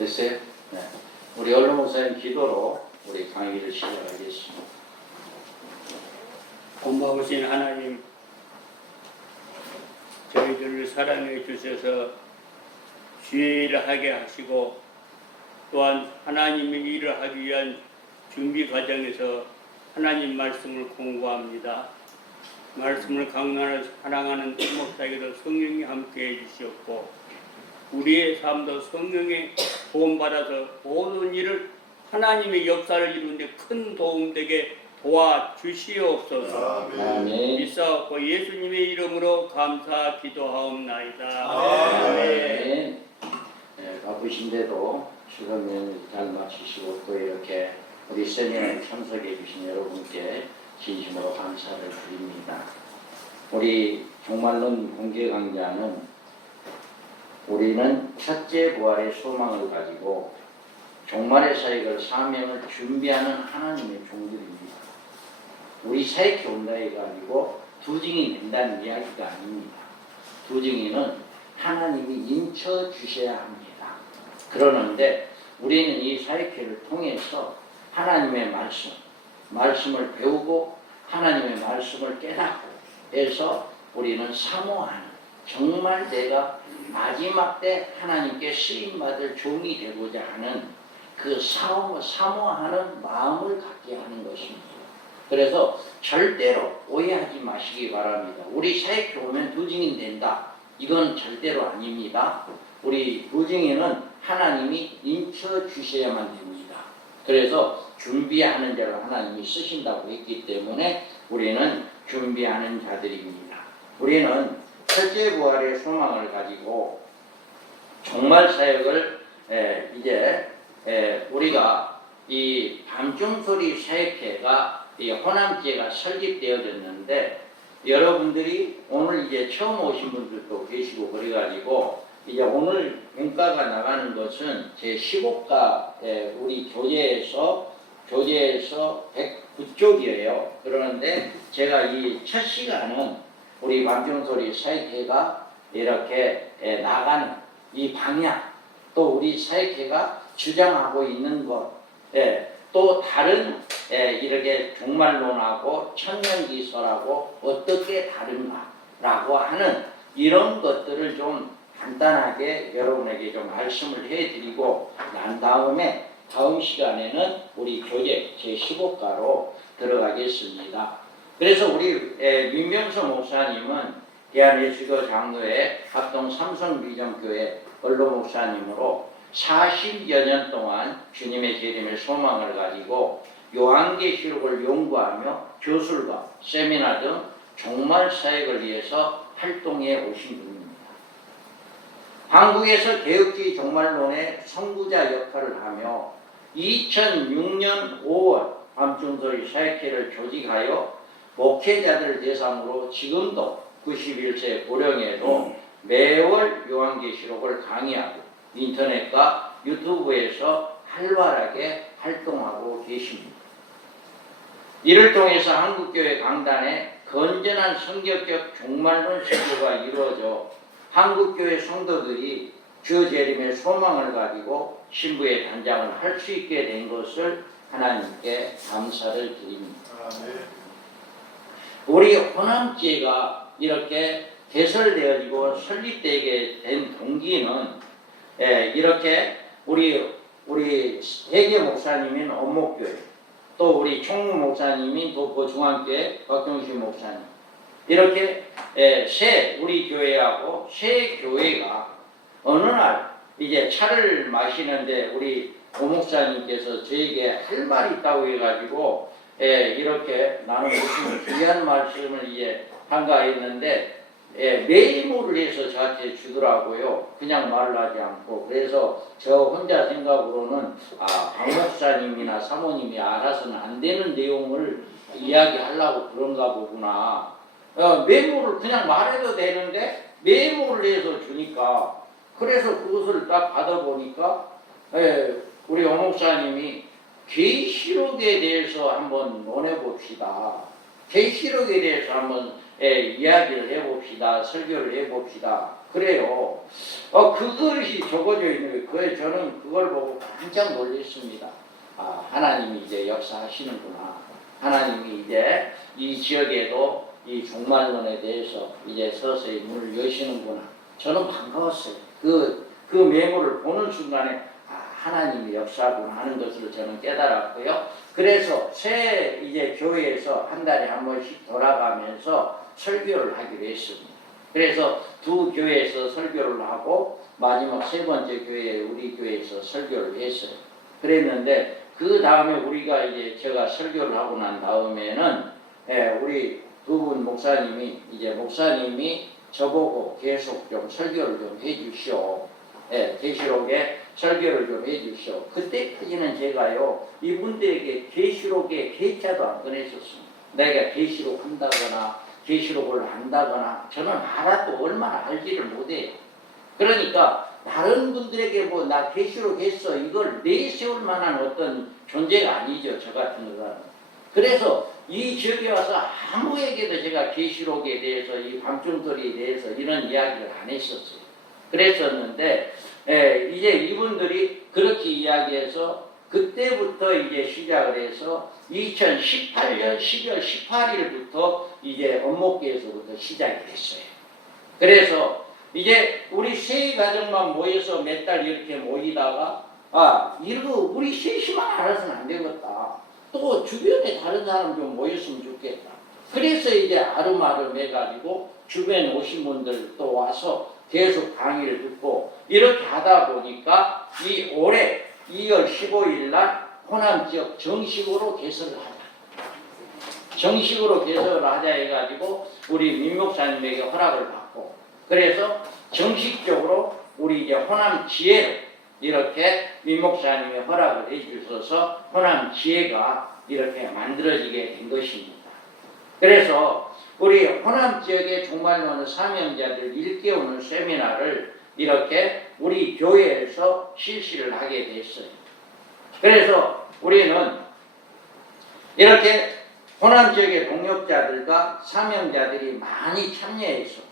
됐어요? 네. 우리 얼른 목사님 기도로 우리 강의를 시작하겠습니다. 고마우신 하나님, 저희들을 사랑해 주셔서 주의를 하게 하시고 또한 하나님의 일을 하기 위한 준비 과정에서 하나님 말씀을 공부합니다. 말씀을 사랑하는 목사에게도 성령이 함께해 주시옵고 우리의 삶도 성령의 도움받아서 모든 일을 하나님의 역사를 이루는데 큰 도움되게 도와주시옵소서. 아멘. 믿사옵고 예수님의 이름으로 감사 기도하옵나이다. 아멘. 네, 바쁘신데도 수고를 잘 마치시고 또 이렇게 우리 세미나에 참석해 주신 여러분께 진심으로 감사를 드립니다. 우리 종말론 공개 강좌는 우리는 첫째 부활의 소망을 가지고 종말의 사역을 사명을 준비하는 하나님의 종들입니다. 우리 사역해 온다해가 아니고 두 증인 된다는 이야기가 아닙니다. 두 증인은 하나님이 인쳐 주셔야 합니다. 그러는데 우리는 이 사역회를 통해서 하나님의 말씀을 배우고 하나님의 말씀을 깨닫고 해서 우리는 사모하는, 정말 내가 마지막 때 하나님께 쓰임받을 종이 되고자 하는 그 사모하는 마음을 갖게 하는 것입니다. 그래서 절대로 오해하지 마시기 바랍니다. 우리 사역회 오면 두 증인 된다, 이건 절대로 아닙니다. 우리 두 증인은 하나님이 인쳐 주셔야만 됩니다. 그래서 준비하는 자를 하나님이 쓰신다고 했기 때문에 우리는 준비하는 자들입니다. 우리는 첫째 부활의 소망을 가지고 종말 사역을 우리가 이 밤중소리 사역회가 이 호남지회가 설립되어졌는데 여러분들이 오늘 이제 처음 오신 분들도 계시고 그래가지고 이제 오늘 문과가 나가는 것은 제 15과 우리 교재에서 109쪽이에요. 그러는데 제가 이 첫 시간은 우리 밤중소리 사역회가 이렇게 나가는 이 방향, 또 우리 사역회가 주장하고 있는 것, 또 다른 이렇게 종말론하고 천년기설하고 어떻게 다른가라고 하는 이런 것들을 좀 간단하게 여러분에게 좀 말씀을 해드리고 난 다음에 다음 시간에는 우리 교재 제15과로 들어가겠습니다. 그래서 우리 민병서 목사님은 대한예수교 장로회 합동 삼성비전교회 원로 목사님으로 40여 년 동안 주님의 재림의 소망을 가지고 요한계시록을 연구하며 교술과 세미나 등 종말 사역을 위해서 활동해 오신 분입니다. 한국에서 개혁주의 종말론의 선구자 역할을 하며 2006년 5월 밤중소리 사역회를 조직하여 목회자들을 대상으로 지금도 91세 고령에도 매월 요한계시록을 강의하고 인터넷과 유튜브에서 활발하게 활동하고 계십니다. 이를 통해서 한국교회 강단에 건전한 성경적 종말론 설교가 이루어져 한국교회 성도들이 주 재림의 소망을 가지고 신부의 단장을 할 수 있게 된 것을 하나님께 감사를 드립니다. 우리 호남지회가 이렇게 개설되어지고 설립되게 된 동기는 이렇게 우리 회계 목사님인 엄목교회, 또 우리 총무 목사님인 도포중앙교회 박경식 목사님, 이렇게 우리 교회하고 세 교회가 어느 날 이제 차를 마시는데 우리 오 목사님께서 저에게 할 말이 있다고 해가지고 이렇게 나는 무슨 귀한 말씀을 이제 한가 했는데 메모를 해서 저한테 주더라고요. 그냥 말을 하지 않고. 그래서 저 혼자 생각으로는 박 목사님이나 사모님이 알아서는 안 되는 내용을 이야기하려고 그런가 보구나. 메모를 그냥 말해도 되는데 메모를 해서 주니까, 그래서 그것을 딱 받아보니까 우리 오 목사님이 계시록에 대해서 한번 논해봅시다. 계시록에 대해서 한번 이야기를 해봅시다. 설교를 해봅시다. 그래요. 그것이 적어져 있는 거예요. 저는 그걸 보고 깜짝 놀랐습니다. 아, 하나님이 이제 역사하시는구나. 하나님이 이제 이 지역에도 이 종말론에 대해서 이제 서서히 문을 여시는구나. 저는 반가웠어요. 그 메모를 보는 순간에 하나님의 역사구나 하는 것을 저는 깨달았고요. 그래서 새 이제 교회에서 한 달에 한 번씩 돌아가면서 설교를 하기로 했습니다. 그래서 두 교회에서 설교를 하고 마지막 세 번째 교회 우리 교회에서 설교를 했어요. 그랬는데 그 다음에 우리가 이제 제가 설교를 하고 난 다음에는 우리 두 분 목사님이 저보고 계속 좀 설교를 좀 해주시오. 계시록에 설교를 좀 해주시오. 그때까지는 제가요 이분들에게 계시록에 계자도 안 꺼냈었습니다. 내가 계시록 한다거나 계시록을 안다거나 저는 알아도 얼마나 알지를 못해요. 그러니까 다른 분들에게 뭐 나 계시록 했어 이걸 내세울 만한 어떤 존재가 아니죠. 저 같은 거는. 그래서 이 지역에 와서 아무에게도 제가 계시록에 대해서 이 밤중소리에 대해서 이런 이야기를 안 했었어요. 그랬었는데 이제 이분들이 그렇게 이야기해서 그때부터 이제 시작을 해서 2018년 12월 18일부터 이제 엄목교에서부터 시작이 됐어요. 그래서 이제 우리 세 가정만 모여서 몇 달 이렇게 모이다가 이거 우리 셋이만 알아서는 안 되겠다. 또 주변에 다른 사람 좀 모였으면 좋겠다. 그래서 이제 아름아름 해가지고 주변에 오신 분들 또 와서 계속 강의를 듣고 이렇게 하다 보니까 이 올해 2월 15일 날 호남 지역 정식으로 개설을 하자. 정식으로 개설을 하자 해가지고 우리 민 목사님에게 허락을 받고 그래서 정식적으로 우리 이제 호남 지혜로 이렇게 민 목사님이 허락을 해주셔서 호남 지혜가 이렇게 만들어지게 된 것입니다. 그래서 우리 호남 지역의 종말론의 사명자들 일깨우는 세미나를 이렇게 우리 교회에서 실시를 하게 됐어요. 그래서 우리는 이렇게 호남 지역의 동역자들과 사명자들이 많이 참여해서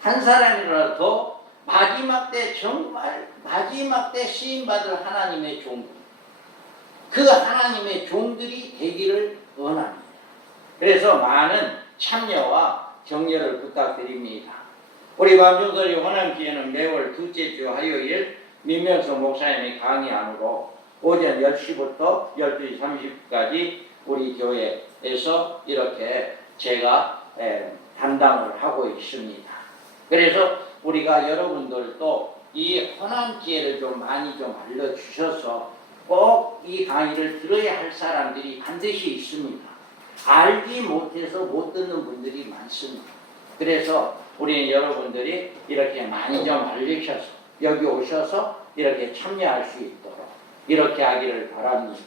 한 사람이라도 마지막 때 정말 마지막 때 쓰임받을 하나님의 종들 그 하나님의 종들이 되기를 원합니다. 그래서 많은 참여와 격려를 부탁드립니다. 우리 밤중소리 호남지회는 매월 둘째 주 화요일 민명수 목사님의 강의 안으로 오전 10시부터 12시 30분까지 우리 교회에서 이렇게 제가 담당을 하고 있습니다. 그래서 우리가 여러분들도 이 호남지혜를 좀 많이 좀 알려주셔서 꼭 이 강의를 들어야 할 사람들이 반드시 있습니다. 알지 못해서 못 듣는 분들이 많습니다. 그래서 우리 여러분들이 이렇게 많이 좀 알리셔서 여기 오셔서 이렇게 참여할 수 있도록 이렇게 하기를 바랍니다.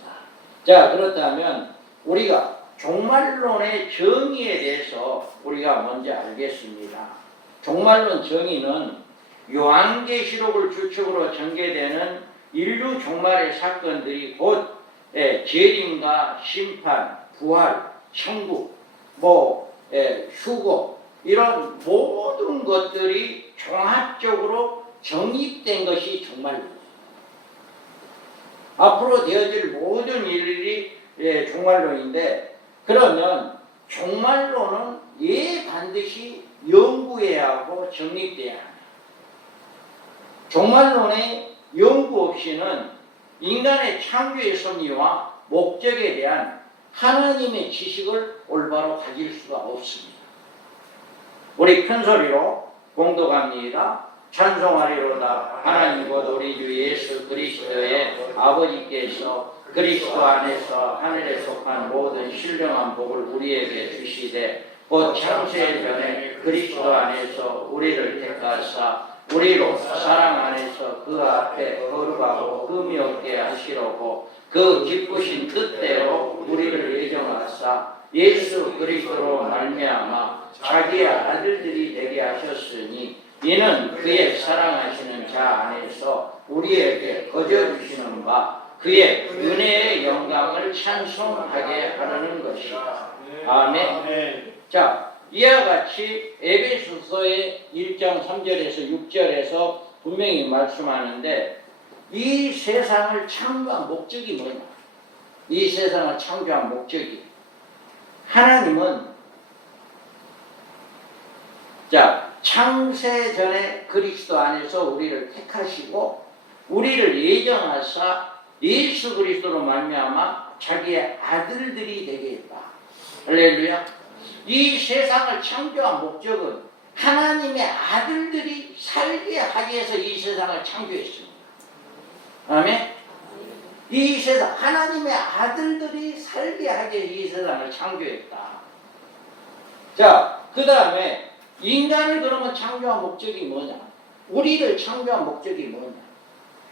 자, 그렇다면 우리가 종말론의 정의에 대해서 우리가 먼저 알겠습니다. 종말론 정의는 요한계시록을 주축으로 전개되는 인류 종말의 사건들이 곧 재림과 심판, 부활, 천국, 휴거 이런 모든 것들이 종합적으로 정립된 것이 종말론입니다. 앞으로 되어질 모든 일들이 종말론인데 그러면 종말론은 반드시 연구해야 하고 정립돼야 합니다. 종말론의 연구 없이는 인간의 창조의 섭리와 목적에 대한 하나님의 지식을 올바로 가질 수가 없습니다. 우리 큰 소리로 공독합니다. 찬송하리로다. 하나님 곧 우리 주 예수 그리스도의 아버지께서 그리스도 안에서 하늘에 속한 모든 신령한 복을 우리에게 주시되 곧 창세 전에 그리스도 안에서 우리를 택하사 우리로 사랑 안에서 그 앞에 거룩하고 흠이 없게 하시려고 그 기쁘신 뜻대로 우리를 예정하사 예수 그리스도로 말미암아 자기의 아들들이 되게 하셨으니 이는 그의 사랑하시는 자 안에서 우리에게 거저주시는 바 그의 은혜의 영광을 찬송하게 하려는 것이다. 아멘. 자, 이와 같이 에베소서의 1장 3절에서 6절에서 분명히 말씀하는데 이 세상을 창조한 목적이 뭐냐? 이 세상을 창조한 목적이 하나님은 창세 전에 그리스도 안에서 우리를 택하시고 우리를 예정하사 예수 그리스도로 말미암아 자기의 아들들이 되게 했다. 할렐루야. 이 세상을 창조한 목적은 하나님의 아들들이 살게 하기 위해서 이 세상을 창조했습니다. 아멘. 이 세상 하나님의 아들들이 살게 하기 위해서 이 세상을 창조했다. 자, 그 다음에 인간을 그러면 창조한 목적이 뭐냐? 우리를 창조한 목적이 뭐냐?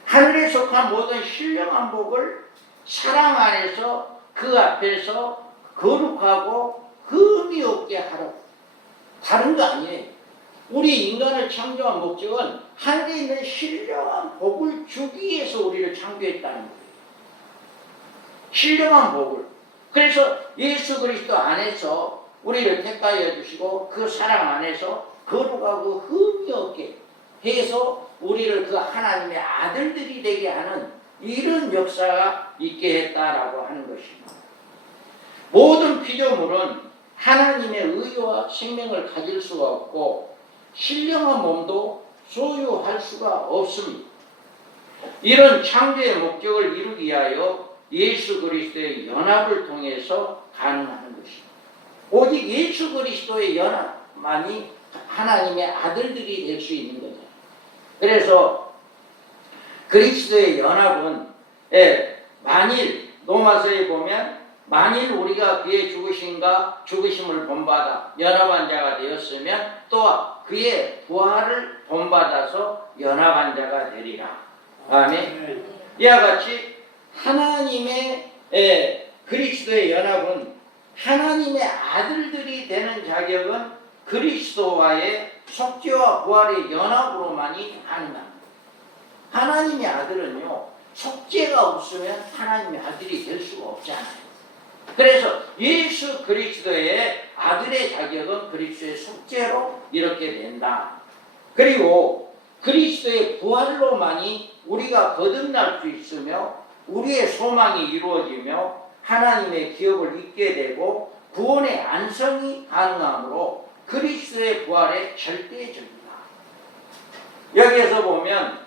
하늘에 속한 모든 신령한 복을 사랑 안에서 그 앞에서 거룩하고 흠이 없게 하라고. 다른 거 아니에요. 우리 인간을 창조한 목적은 하늘에 있는 신령한 복을 주기 위해서 우리를 창조했다는 거예요. 신령한 복을. 그래서 예수 그리스도 안에서 우리를 택하여 주시고 그 사랑 안에서 거룩하고 흠이 없게 해서 우리를 그 하나님의 아들들이 되게 하는 이런 역사가 있게 했다라고 하는 것입니다. 모든 피조물은 하나님의 의와 생명을 가질 수가 없고 신령한 몸도 소유할 수가 없습니다. 이런 창조의 목적을 이루기 위하여 예수 그리스도의 연합을 통해서 가능한 것입니다. 오직 예수 그리스도의 연합만이 하나님의 아들들이 될 수 있는 거죠. 그래서 그리스도의 연합은 만일 로마서에 보면 만일 우리가 그의 죽으심을 본받아 연합한 자가 되었으면 또한 그의 부활을 본받아서 연합한 자가 되리라. 아멘. 이와 같이 하나님의 그리스도의 연합은 하나님의 아들들이 되는 자격은 그리스도와의 속죄와 부활의 연합으로만이 가능합니다. 하나님의 아들은요, 속죄가 없으면 하나님의 아들이 될 수가 없잖아요. 그래서 예수 그리스도의 아들의 자격은 그리스도의 속죄로 이렇게 된다. 그리고 그리스도의 부활로만이 우리가 거듭날 수 있으며 우리의 소망이 이루어지며 하나님의 기업을 잊게 되고 구원의 안성이 가능하므로 그리스도의 부활의 절대적이다. 여기에서 보면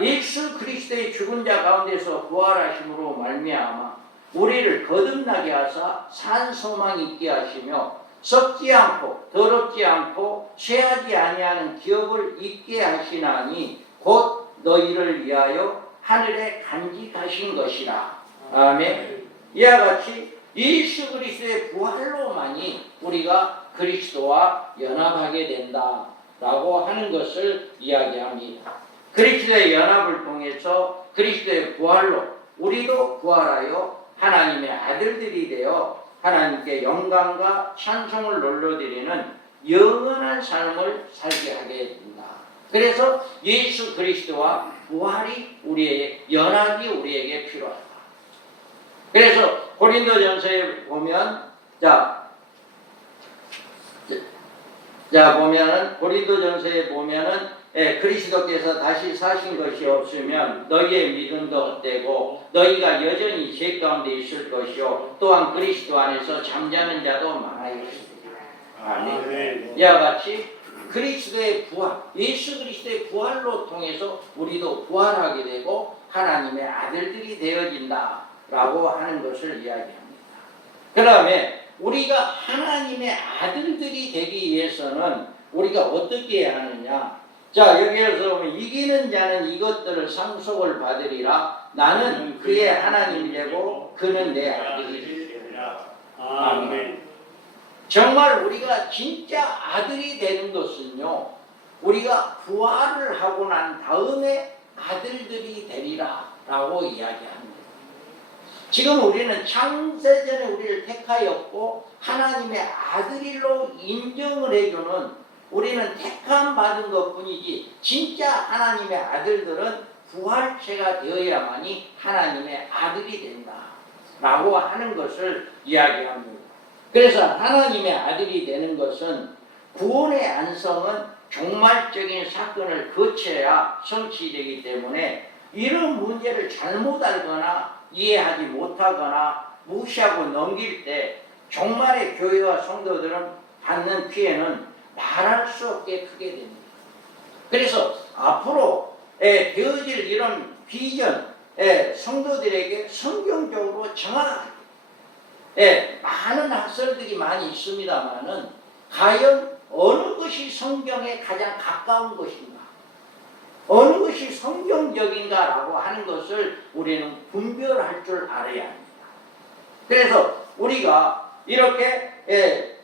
예수 그리스도의 죽은 자 가운데서 부활하심으로 말미암아 우리를 거듭나게 하사 산 소망 있게 하시며 썩지 않고 더럽지 않고 쇠하지 아니하는 기업을 잊게 하시나니 곧 너희를 위하여 하늘에 간직하신 것이라. 아멘. 이와 같이 예수 그리스도의 부활로만이 우리가 그리스도와 연합하게 된다라고 하는 것을 이야기합니다. 그리스도의 연합을 통해서 그리스도의 부활로 우리도 부활하여 하나님의 아들들이 되어 하나님께 영광과 찬송을 돌려드리는 영원한 삶을 살게 하게 된다. 그래서 예수 그리스도와 부활이 연합이 우리에게 필요하다. 그래서 고린도전서에 보면 고린도전서에 보면은 그리스도께서 다시 사신 것이 없으면 너희의 믿음도 헛되고 너희가 여전히 죄 가운데 있을 것이요 또한 그리스도 안에서 잠자는 자도 많아있으리라. 아멘. 이와 같이 그리스도의 부활, 예수 그리스도의 부활로 통해서 우리도 부활하게 되고 하나님의 아들들이 되어진다라고 하는 것을 이야기합니다. 그 다음에 우리가 하나님의 아들들이 되기 위해서는 우리가 어떻게 해야 하느냐? 여기에서 보면 이기는 자는 이것들을 상속을 받으리라. 나는 그의 하나님이 되고 그는 내 아들이 되리라. 아멘. 정말 우리가 진짜 아들이 되는 것은요, 우리가 부활을 하고 난 다음에 아들들이 되리라 라고 이야기합니다. 지금 우리는 창세전에 우리를 택하였고 하나님의 아들로 인정을 해주는 우리는 택함 받은 것뿐이지 진짜 하나님의 아들들은 부활체가 되어야만이 하나님의 아들이 된다 라고 하는 것을 이야기합니다. 그래서 하나님의 아들이 되는 것은 구원의 안성은 종말적인 사건을 거쳐야 성취되기 때문에 이런 문제를 잘못 알거나 이해하지 못하거나 무시하고 넘길 때 종말의 교회와 성도들은 받는 피해는 말할 수 없게 크게 됩니다. 그래서 앞으로 되어질 이런 비전, 성도들에게 성경적으로 정확하게 많은 학설들이 많이 있습니다만은 과연 어느 것이 성경에 가장 가까운 것인가, 어느 것이 성경적인가라고 하는 것을 우리는 분별할 줄 알아야 합니다. 그래서 우리가 이렇게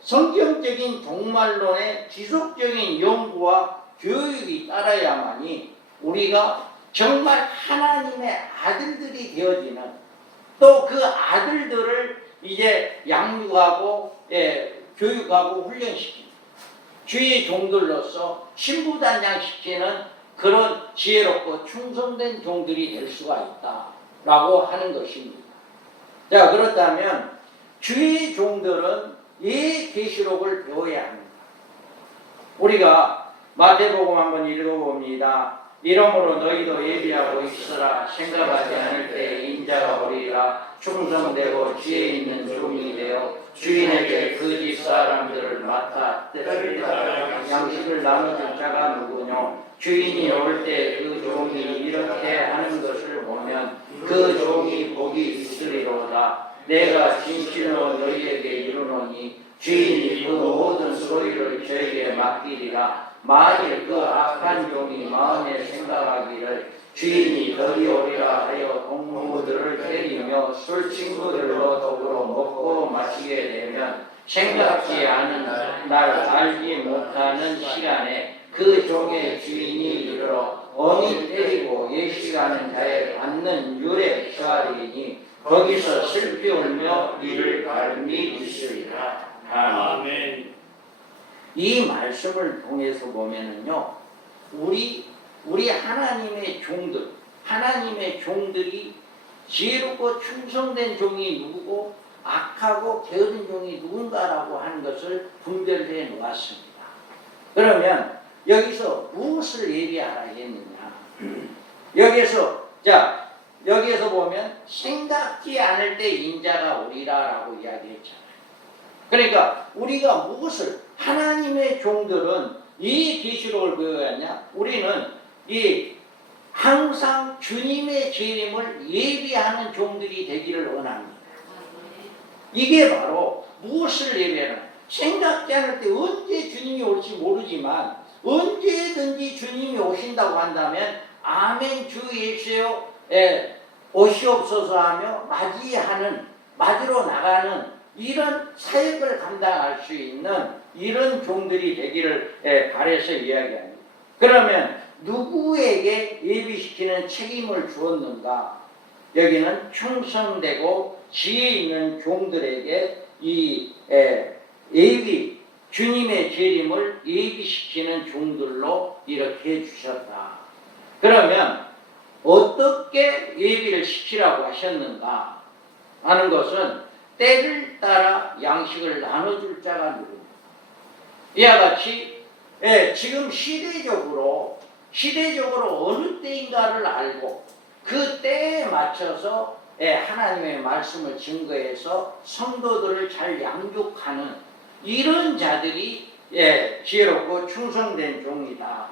성경적인 종말론의 지속적인 연구와 교육이 따라야만이 우리가 정말 하나님의 아들들이 되어지는, 또 그 아들들을 이제 양육하고 교육하고 훈련시키는 주의 종들로서 신부단장시키는 그런 지혜롭고 충성된 종들이 될 수가 있다라고 하는 것입니다. 자, 그렇다면 주의 종들은 이 계시록을 배워야 합니다. 우리가 마태복음 한번 읽어봅니다. 이러므로 너희도 예비하고 있으라. 생각하지 않을 때 인자가 오리라. 충성되고 지혜 있는 종이 되어 주인에게 그 집 사람들을 맡아 때를 따라 양식을 나누는 자가 누구뇨? 주인이 올 때 그 종이 이렇게 하는 것을 보면 그 종이 복이 있으리로다. 내가 진실로 너희에게 이르노니 주인이 그 모든 소유를 저에게 맡기리라. 만일 그 악한 종이 마음에 생각하기를 주인이 덕이 오리라 하여 동무들을 때리며 술 친구들로 더불어 먹고 마시게 되면 생각지 않은 날 알지 못하는 시간에 그 종의 주인이 이르러 어미 때리고 예식하는 자에 받는 율에 처하리니 거기서 슬피 울며 이를 갈미 있으리라. 아멘. 이 말씀을 통해서 보면은요, 우리 하나님의 종들이 지혜롭고 충성된 종이 누구고 악하고 게으른 종이 누군가라고 하는 것을 분별해 놓았습니다. 그러면 여기서 무엇을 예비하라 했느냐? 여기에서 보면 생각지 않을 때 인자가 오리라라고 이야기했잖아요. 그러니까 우리가 무엇을, 하나님의 종들은 이 계시록을 배워야 우리는 항상 주님의 재림을 예비하는 종들이 되기를 원합니다. 이게 바로 무엇을 예비하는, 생각지 않을 때 언제 주님이 올지 모르지만 언제든지 주님이 오신다고 한다면 아멘 주 예수여 오시옵소서 하며 맞으러 나가는 이런 사역을 감당할 수 있는 이런 종들이 되기를 바라서 이야기합니다. 그러면 누구에게 예비시키는 책임을 주었는가? 여기는 충성되고 지혜 있는 종들에게 이 주님의 재림을 예비시키는 종들로 이렇게 해주셨다. 그러면 어떻게 예비를 시키라고 하셨는가 하는 것은 때를 따라 양식을 나눠줄 자가 누구냐. 이와 같이 지금 시대적으로 어느 때인가를 알고 그 때에 맞춰서 하나님의 말씀을 증거해서 성도들을 잘 양육하는 이런 자들이 지혜롭고 충성된 종이다.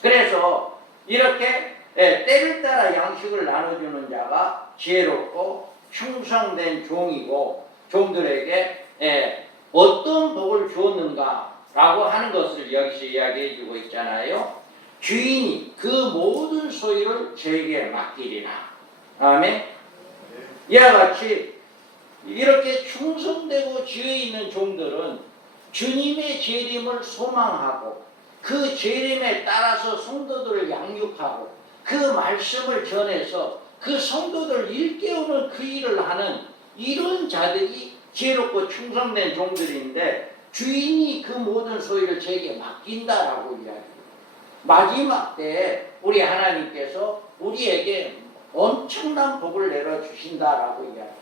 그래서 이렇게 때를 따라 양식을 나눠주는 자가 지혜롭고 충성된 종이고, 종들에게 어떤 복을 주었는가라고 하는 것을 여기서 이야기해 주고 있잖아요. 주인이 그 모든 소유를 저에게 맡기리라. 아멘. 이와 같이 이렇게 충성되고 지혜 있는 종들은 주님의 재림을 소망하고 그 재림에 따라서 성도들을 양육하고 그 말씀을 전해서 그 성도들 일깨우는 그 일을 하는 이런 자들이 지혜롭고 충성된 종들인데, 주인이 그 모든 소유를 제게 맡긴다라고 이야기해요. 마지막 때에 우리 하나님께서 우리에게 엄청난 복을 내려주신다라고 이야기합니다.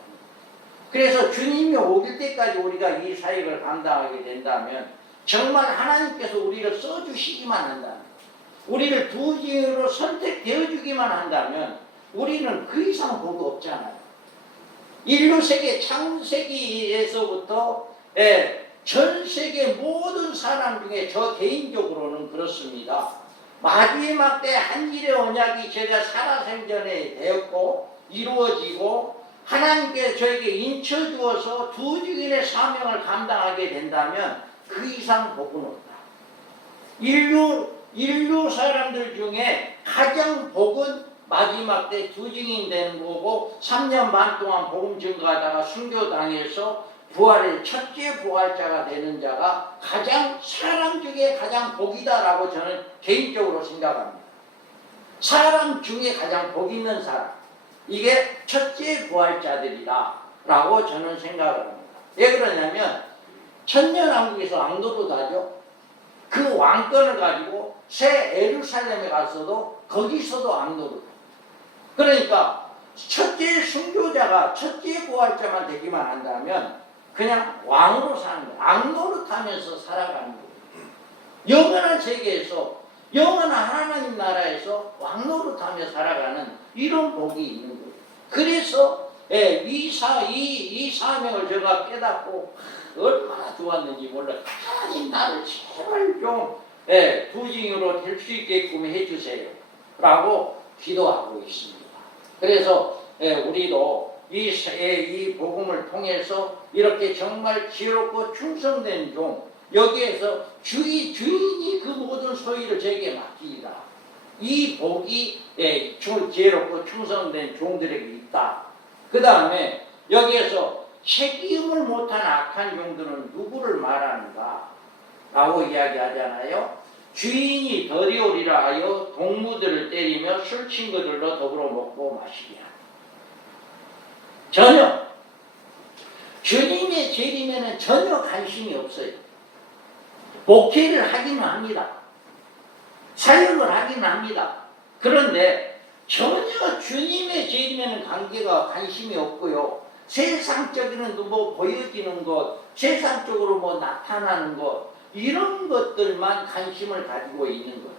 그래서 주님이 오실 때까지 우리가 이 사역을 감당하게 된다면 정말 하나님께서 우리를 써주시기만 한다면, 우리를 두지로 선택되어 주기만 한다면 우리는 그 이상 복이 없잖아요. 인류 세계 창세기에서부터 전 세계 모든 사람 중에 저 개인적으로는 그렇습니다. 마지막 때 한일의 언약이 제가 살아생전에 되었고 이루어지고 하나님께서 저에게 인쳐주어서 두 증인의 사명을 감당하게 된다면 그 이상 복은 없다. 인류 사람들 중에 가장 복은 마지막 때 두 증인 되는 거고 3년 반 동안 복음 증거하다가 순교당해서 부활의 첫째 부활자가 되는 자가 가장 사람 중에 가장 복이다라고 저는 개인적으로 생각합니다. 사람 중에 가장 복 있는 사람, 이게 첫째 부활자들이다 라고 저는 생각을 합니다. 왜 그러냐면 천년왕국에서 왕도로 가죠. 그 왕권을 가지고 새 예루살렘에 가서도 거기서도 왕도로 가요. 그러니까 첫째 순교자가 첫째 부활자만 되기만 한다면 그냥 왕으로 사는 거예요. 왕노릇 하면서 살아가는 거예요. 영원한 세계에서 영원한 하나님 나라에서 왕노릇 하며 살아가는 이런 복이 있는 거예요. 그래서 이 사명을 제가 깨닫고 얼마나 좋았는지 몰라요. 하나님 나를 제발 좀 두징으로 될 수 있게끔 해주세요 라고 기도하고 있습니다. 그래서 우리도 이 복음을 통해서 이렇게 정말 지혜롭고 충성된 종, 여기에서 주인이 그 모든 소유를 제게 맡기리라. 이 복이 지혜롭고 충성된 종들에게 있다. 그 다음에 여기에서 책임을 못한 악한 종들은 누구를 말하는가? 라고 이야기하잖아요. 주인이 더디오리라 하여 동무들을 때리며 술 친구들로 더불어 먹고 마시게 하라. 전혀 주님의 재림에는 전혀 관심이 없어요. 목회를 하기는 합니다. 사역을 하기는 합니다. 그런데 전혀 주님의 재림에는 관심이 없고요. 세상적인 뭐 보여지는 것, 세상적으로 뭐 나타나는 것, 이런 것들만 관심을 가지고 있는 거죠.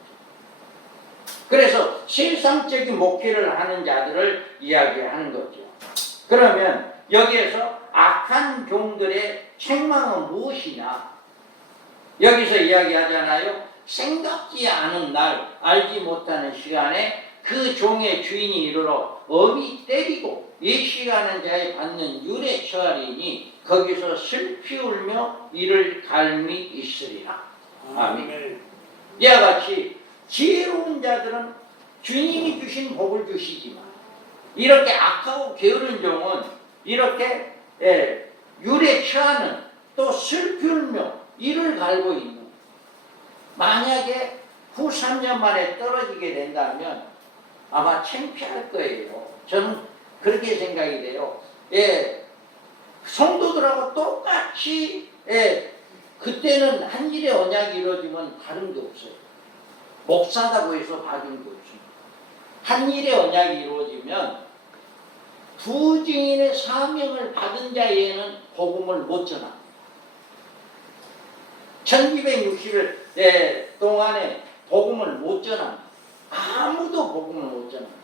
그래서 세상적인 목회를 하는 자들을 이야기하는 거죠. 그러면 여기에서 악한 종들의 책망은 무엇이냐? 여기서 이야기하잖아요. 생각지 않은 날, 알지 못하는 시간에 그 종의 주인이 이르러 엄히 때리고 예시하는 자에 받는 유래 처하리니 거기서 슬피 울며 이를 갈미 있으리라. 아멘. 이와 같이 지혜로운 자들은 주님이 주신 복을 주시지만 이렇게 악하고 게으른 종은 이렇게 유래 처하는 또 슬피 울며 이를 갈고 있는, 만약에 후 3년 만에 떨어지게 된다면 아마 창피할 거예요. 저는 그렇게 생각이 돼요. 성도들하고 똑같이 그때는 한일의 언약이 이루어지면 다른 게 없어요. 목사다고 해서 받은 게 없습니다. 한일의 언약이 이루어지면 두 증인의 사명을 받은 자에는 복음을 못 전합니다. 1260일 동안에 복음을 못 전합니다. 아무도 복음을 못 전합니다.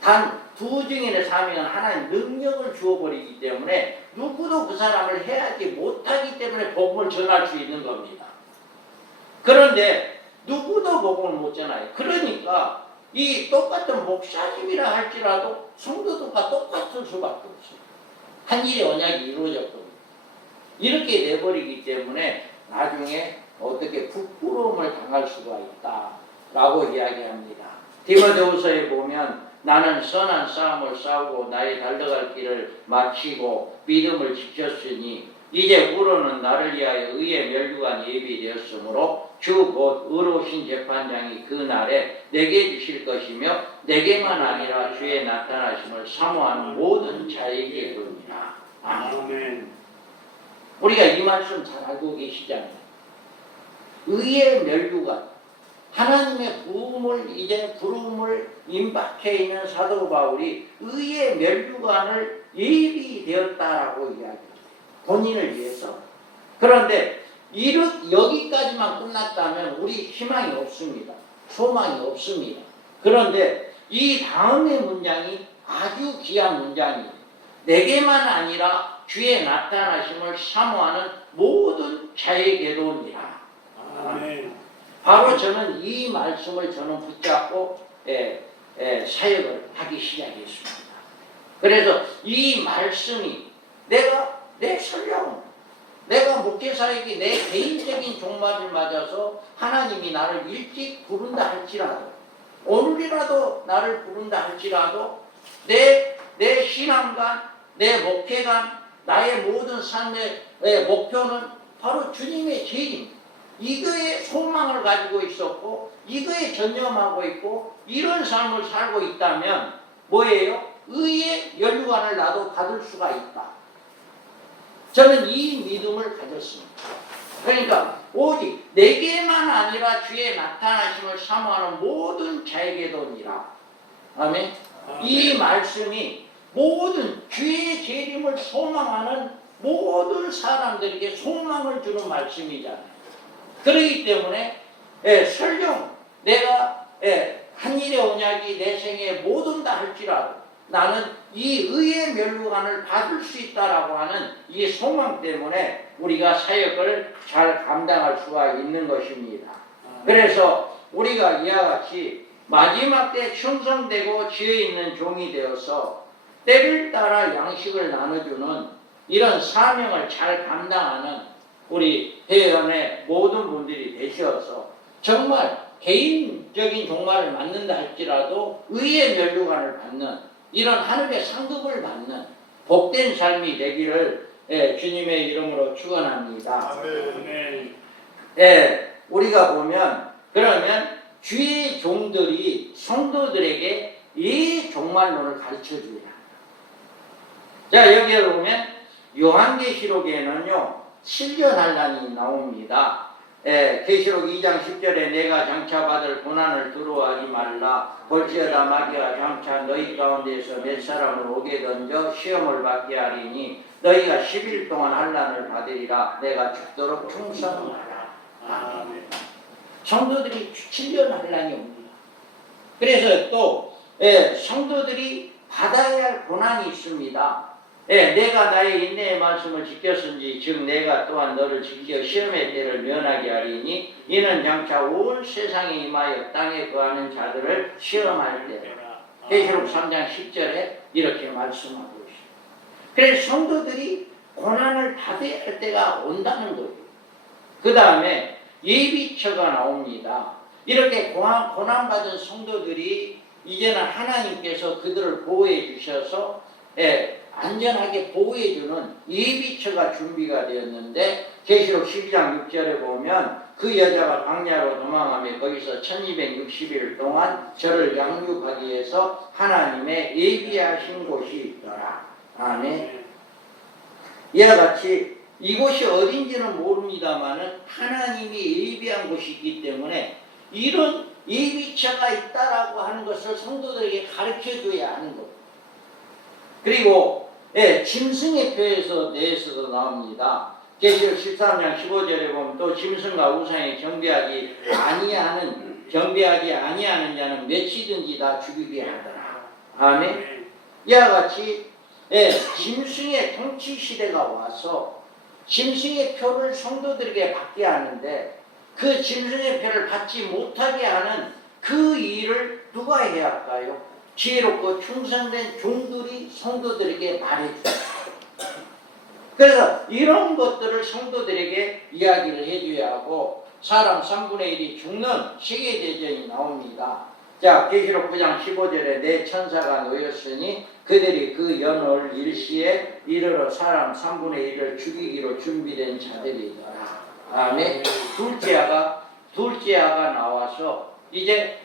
단 두 증인의 사명은 하나님 능력을 주어버리기 때문에 누구도 그 사람을 해하지 못하기 때문에 복음을 전할 수 있는 겁니다. 그런데 누구도 복음을 못 전해요. 그러니까 이 똑같은 목사님이라 할지라도 성도들과 똑같을 수밖에 없어요. 한일의 언약이 이루어졌거든요. 이렇게 돼버리기 때문에 나중에 어떻게 부끄러움을 당할 수가 있다라고 이야기합니다. 디모데후서에 보면 나는 선한 싸움을 싸우고 나의 달려갈 길을 마치고 믿음을 지켰으니 이제 후로는 나를 위하여 의의 멸류관 예비되었으므로 주 곧 의로우신 재판장이 그 날에 내게 주실 것이며 내게만 아니라 주의 나타나심을 사모하는 모든 자에게 그럽니다. 아멘. 우리가 이 말씀 잘 알고 계시잖아요. 의의 멸류관. 하나님의 부름을 임박해 있는 사도 바울이 의의 면류관을 예비되었다라고 이야기해요. 본인을 위해서. 그런데 여기까지만 끝났다면 우리 희망이 없습니다. 소망이 없습니다. 그런데 이 다음의 문장이 아주 귀한 문장이에요. 내게만 아니라 주의 나타나심을 사모하는 모든 자에게도니라. 아멘. 바로 저는 이 말씀을 붙잡고 사역을 하기 시작했습니다. 그래서 이 말씀이 내 설령 내가 목회사에게 내 개인적인 종말을 맞아서 하나님이 나를 일찍 부른다 할지라도 오늘이라도 나를 부른다 할지라도 내 신앙관, 내 목회관, 나의 모든 삶의 목표는 바로 주님의 재림, 이거에 소망을 가지고 있었고 이거에 전념하고 있고 이런 삶을 살고 있다면 뭐예요? 의의 연류관을 나도 받을 수가 있다. 저는 이 믿음을 가졌습니다. 그러니까 오직 내게만 아니라 주의 나타나심을 사모하는 모든 자에게도니라. 아멘. 이 말씀이 모든 주의 재림을 소망하는 모든 사람들에게 소망을 주는 말씀이잖아요. 그렇기 때문에 설령 내가 한 일의 언약이 내 생에 못 온다 할지라도 나는 이 의의 면류관을 받을 수 있다라고 하는 이 소망 때문에 우리가 사역을 잘 감당할 수가 있는 것입니다. 그래서 우리가 이와 같이 마지막 때 충성되고 지혜 있는 종이 되어서 때를 따라 양식을 나눠주는 이런 사명을 잘 감당하는 우리 회원의 모든 분들이 되셔서 정말 개인적인 종말을 맞는다 할지라도 의의 면류관을 받는 이런 하늘의 상급을 받는 복된 삶이 되기를 주님의 이름으로 축원합니다. 아멘. 우리가 보면 그러면 주의 종들이 성도들에게 이 종말론을 가르쳐줘야 합니다. 자, 여기에 보면 요한계시록에는요 7년 환란이 나옵니다. 계시록 2장 10절에 내가 장차 받을 고난을 두려워하지 말라. 볼지어다 마귀가 장차 너희 가운데서 몇 사람을 오게 던져 시험을 받게 하리니 너희가 10일 동안 환란을 받으리라. 내가 죽도록 충성하라. 아멘. 성도들이 7년 환란이 옵니다. 그래서 또 성도들이 받아야 할 고난이 있습니다. 내가 나의 인내의 말씀을 지켰은지 즉 내가 또한 너를 지켜 시험의 때를 면하게 하리니 이는 장차 온 세상에 임하여 땅에 거하는 자들을 시험할 때라. 계시록 3장 10절에 이렇게 말씀하고 있습니다. 그래서 성도들이 고난을 받아야 할 때가 온다는 거예요. 그 다음에 예비처가 나옵니다. 이렇게 고난받은 성도들이 이제는 하나님께서 그들을 보호해 주셔서 안전하게 보호해주는 예비처가 준비가 되었는데 계시록 12장 6절에 보면 그 여자가 광야로 도망하며 거기서 1260일 동안 저를 양육하기 위해서 하나님의 예비하신 곳이 있더라. 아멘. 이와 같이 이곳이 어딘지는 모릅니다만은 하나님이 예비한 곳이 있기 때문에 이런 예비처가 있다라고 하는 것을 성도들에게 가르쳐줘야 하는 겁니다. 그리고 짐승의 표에서 내에서도 나옵니다. 계시록 13장 15절에 보면 또 짐승과 우상에 경배하지 아니하는 자는 몇이든지 다 죽이게 하더라. 아멘. 이와 같이 짐승의 통치 시대가 와서 짐승의 표를 성도들에게 받게 하는데 그 짐승의 표를 받지 못하게 하는 그 일을 누가 해야 할까요? 지혜롭고 충성된 종들이 성도들에게 말해줘요. 그래서 이런 것들을 성도들에게 이야기를 해줘야 하고 사람 3분의 1이 죽는 세계대전이 나옵니다. 자, 계시록 9장 15절에 내 천사가 놓였으니 그들이 그 연월 일시에 이르러 사람 3분의 1을 죽이기로 준비된 자들이더라. 아멘. 둘째 아가 나와서 이제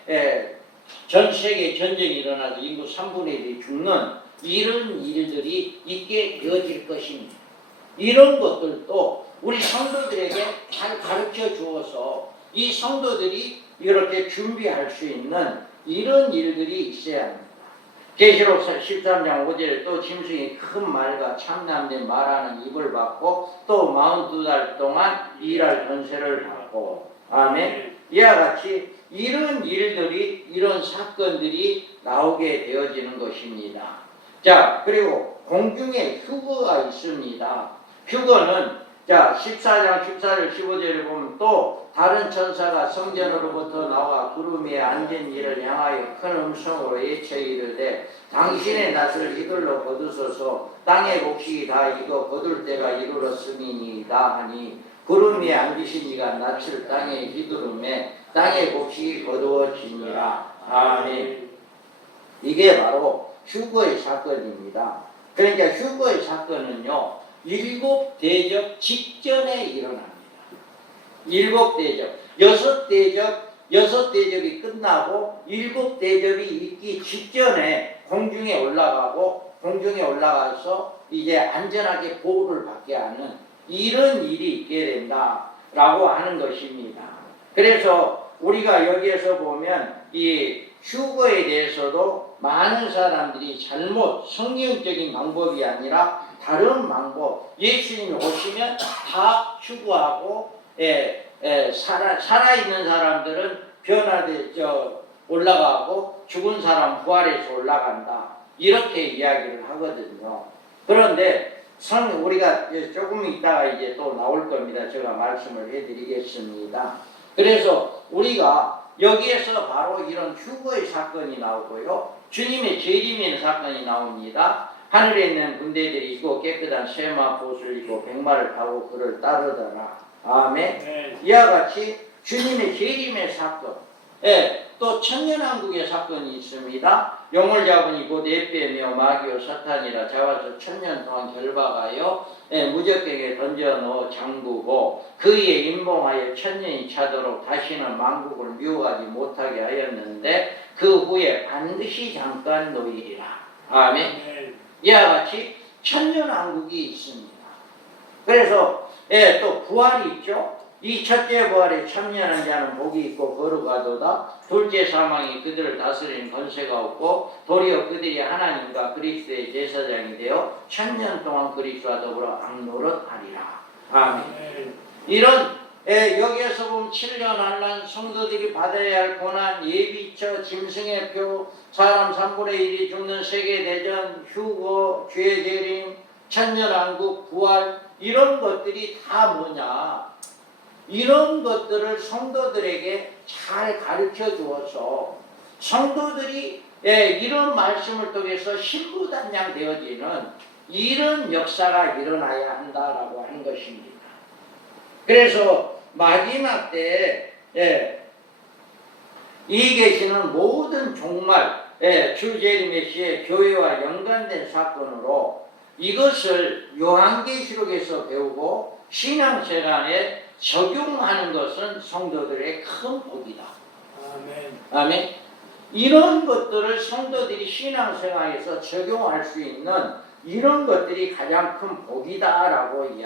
전 세계 전쟁이 일어나서 인구 3분의 1이 죽는 이런 일들이 있게 되어질 것입니다. 이런 것들도 우리 성도들에게 잘 가르쳐 주어서 이 성도들이 이렇게 준비할 수 있는 이런 일들이 있어야 합니다. 계시록 13장 5절에 또 짐승이 큰 말과 참남된 말하는 입을 받고 또 42달 동안 일할 권세를 받고 아멘. 이와 같이 이런 일들이 이런 사건들이 나오게 되어지는 것입니다. 자, 그리고 공중에 휴거가 있습니다. 휴거는 자 14장 14절 15절에 보면 또 다른 천사가 성전으로부터 나와 구름 위에 앉은 이를 향하여 큰 음성으로 예쳐 이르되 당신의 낯을 이들로 거두소서 땅의 곡식이 다 익어 거둘 때가 이르렀음이니이다 하니 구름 위에 앉으신 이가 낯을 땅에 휘두르매 땅의 곡식이 거두어지니라. 아멘. 이게 바로 휴거의 사건입니다. 그러니까 휴거의 사건은요 7대접 직전에 일어납니다. 7대접, 6대접이 끝나고 7대접이 있기 직전에 공중에 올라가서 이제 안전하게 보호를 받게 하는 이런 일이 있게 된다라고 하는 것입니다. 그래서 우리가 여기에서 보면 이 휴거에 대해서도 많은 사람들이 잘못 성경적인 방법이 아니라 다른 방법, 예수님이 오시면 다 휴거하고 살아있는 사람들은 변화돼 올라가고 죽은 사람 부활해서 올라간다 이렇게 이야기를 하거든요. 그런데 우리가 조금 있다가 이제 또 나올 겁니다. 제가 말씀을 해드리겠습니다. 그래서 우리가 여기에서 바로 이런 휴거의 사건이 나오고요. 주님의 재림의 사건이 나옵니다. 하늘에 있는 군대들이 이고 깨끗한 쇠마 보슬 이고 백마를 타고 그를 따르더라. 아멘. 네. 이와 같이 주님의 재림의 사건, 또 천년왕국의 사건이 있습니다. 영을 잡으니 곧 에페며 마귀요 사탄이라 잡아서 천년 동안 결박하여 무적경에 던져 넣어 잠그고 그의 임봉하여 천년이 차도록 다시는 만국을 미워하지 못하게 하였는데 그 후에 반드시 잠깐 놓이리라. 아멘. 네. 이와 같이 천년왕국이 있습니다. 그래서 또 부활이 있죠. 이 첫째 부활에 참여하는 자는 복이 있고 거룩하도다. 둘째 사망이 그들을 다스리는 권세가 없고 도리어 그들이 하나님과 그리스도의 제사장이 되어 천년 동안 그리스도와 더불어 악노릇하리라. 아멘. 네. 이런 여기에서 보면 7년 환난, 성도들이 받아야 할 고난, 예비처, 짐승의 표, 사람 3분의 1이 죽는 세계대전, 휴거, 죄 재림, 천년왕국, 부활 이런 것들이 다 뭐냐? 이런 것들을 성도들에게 잘 가르쳐 주어서 성도들이 이런 말씀을 통해서 신부단장 되어지는 이런 역사가 일어나야 한다라고 하는 것입니다. 그래서 마지막 때에 이 계시는 모든 종말 주 재림 메시의 교회와 연관된 사건으로 이것을 요한계시록에서 배우고 신앙생활에 적용하는 것은 성도들의 큰 복이다. 아멘. 아멘. 이런 것들을 성도들이 신앙생활에서 적용할 수 있는 이런 것들이 가장 큰 복이다라고 이야기합니다.